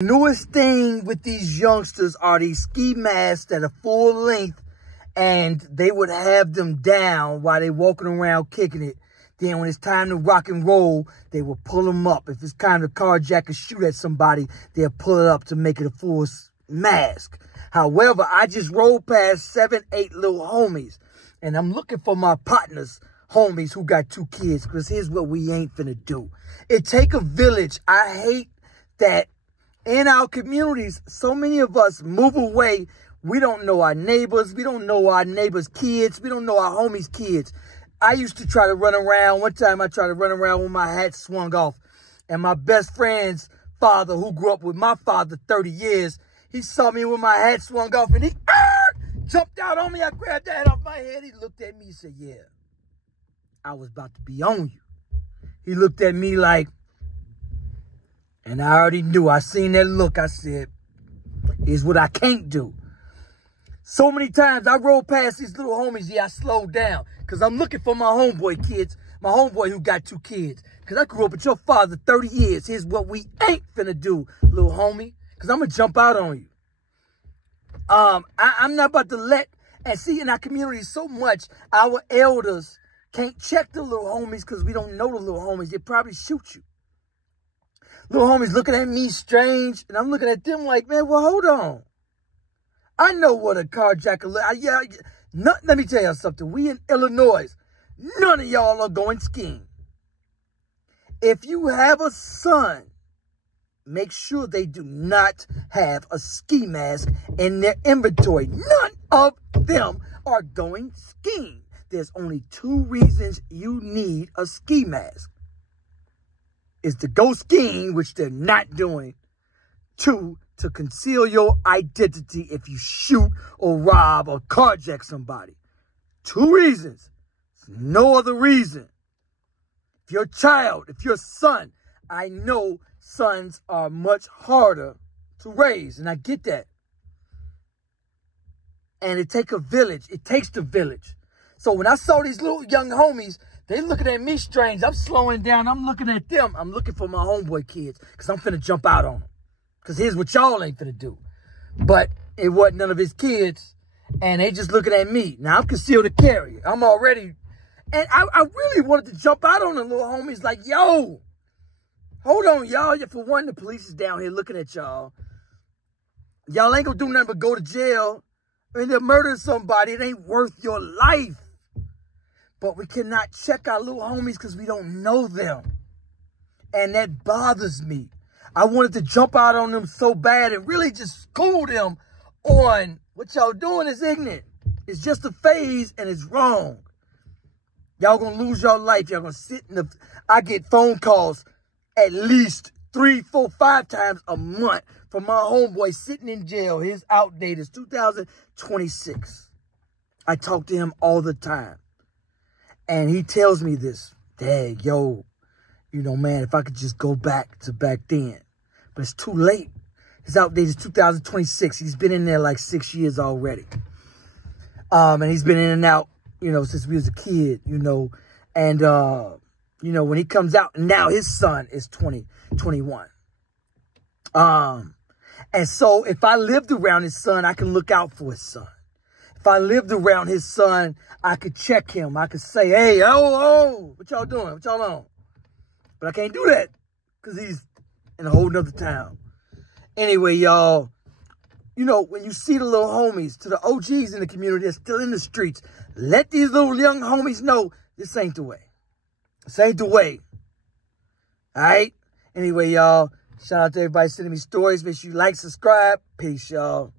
Newest thing with these youngsters are these ski masks that are full length, and they would have them down while they walking around kicking it. Then when it's time to rock and roll, they will pull them up. If it's time to carjack or shoot at somebody, they'll pull it up to make it a full mask. However, I just rolled past 7, 8 little homies, and I'm looking for my partners, homies who got 2 kids, because here's what we ain't finna do. It take a village. I hate that in our communities, so many of us move away. We don't know our neighbors. We don't know our neighbors' kids. We don't know our homies' kids. I used to try to run around. One time I tried to run around with my hat swung off. And my best friend's father, who grew up with my father 30 years, he saw me with my hat swung off and he jumped out on me. I grabbed the hat off my head. He looked at me and said, yeah, I was about to be on you. He looked at me like, and I already knew. I seen that look. I said, here's what I can't do. So many times I rolled past these little homies. Yeah, I slowed down because I'm looking for my homeboy kids, my homeboy who got 2 kids. Because I grew up with your father 30 years. Here's what we ain't finna do, little homie, because I'm going to jump out on you. I'm not about to let, and see in our community so much, our elders can't check the little homies because we don't know the little homies. They probably shoot you. Little homies looking at me strange, and I'm looking at them like, man, well, hold on. I know what a carjacker looks. Let me tell y'all something. We in Illinois, none of y'all are going skiing. If you have a son, make sure they do not have a ski mask in their inventory. None of them are going skiing. There's only 2 reasons you need a ski mask. Is to go skiing, which they're not doing. 2, to conceal your identity if you shoot or rob or carjack somebody. 2 reasons. No other reason. If your child, if your son, I know sons are much harder to raise, and I get that. And it takes a village. It takes the village. So when I saw these little young homies, they looking at me strange. I'm slowing down. I'm looking at them. I'm looking for my homeboy kids because I'm finna jump out on them. Because here's what y'all ain't finna do. But it wasn't none of his kids, and they just looking at me. Now, I'm concealed to carry. I'm already, and I really wanted to jump out on the little homies like, yo, hold on, y'all. For one, the police is down here looking at y'all. Y'all ain't gonna do nothing but go to jail. I mean, they'll murder somebody. It ain't worth your life. But we cannot check our little homies because we don't know them. And that bothers me. I wanted to jump out on them so bad and really just school them on what y'all doing is ignorant. It's just a phase and it's wrong. Y'all gonna lose your life. Y'all gonna sit in the... I get phone calls at least 3, 4, 5 times a month from my homeboy sitting in jail. His out date is 2026. I talk to him all the time. And he tells me this, Dad, yo, you know, man, if I could just go back to back then. But it's too late. His outdate is 2026. He's been in there like 6 years already. And he's been in and out, you know, since we was a kid, you know. And, you know, when he comes out, now his son is 21. And so if I lived around his son, I can look out for his son. If I lived around his son, I could check him. I could say, hey, oh, what y'all doing? What y'all on? But I can't do that because he's in a whole nother town. Anyway, y'all, you know, when you see the little homies, to the OGs in the community that's still in the streets, let these little young homies know this ain't the way. This ain't the way. All right? Anyway, y'all, shout out to everybody sending me stories. Make sure you like, subscribe. Peace, y'all.